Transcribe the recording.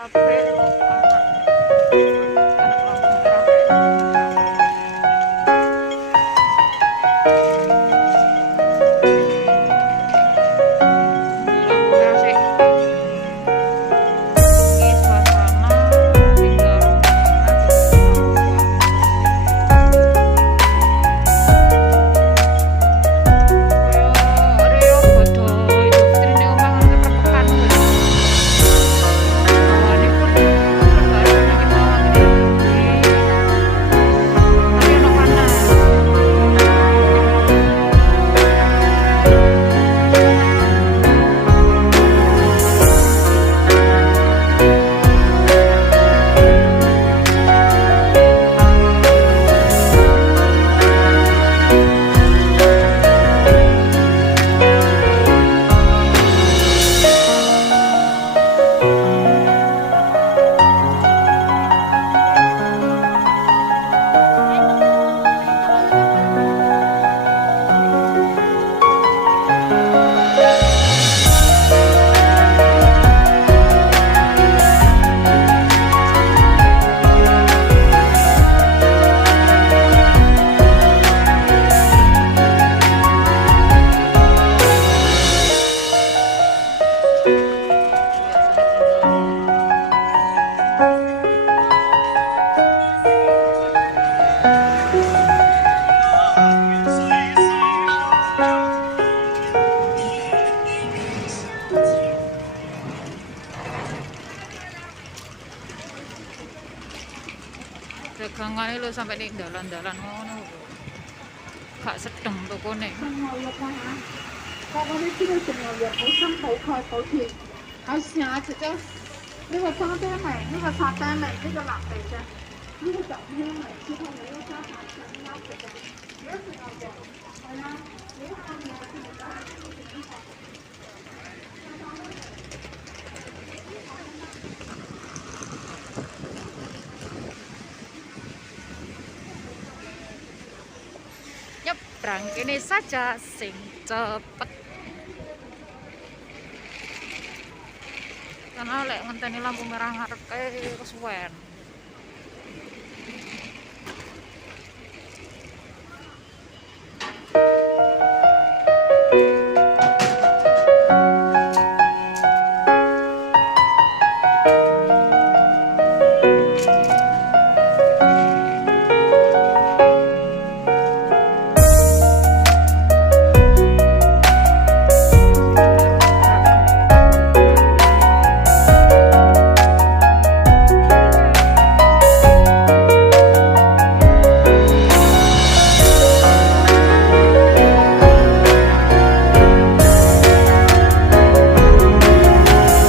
kabeh kok anak lampu merah lampu merah sih. Ini suasana tinggal rombongan kaya Rio bodo doktrine omah keperpekan lho. Awane pun lebaran iki mawon iki. Tapi ono panas. Dagangane lho sampe ning dalan-dalan ngono lho. Gak sedeng tokone. 刚刚那这个什么也不上头靠头铁，还行啊，这个那个张呆美，那个啥呆美，这个哪北的，那个小天美，其他没有啥啥什么那个的，也是那个，好像没有他们这个啥，挺好。Nyebrang kene saja sing cepet. Karena lek ngenteni lampu merah ngarep kesuwen.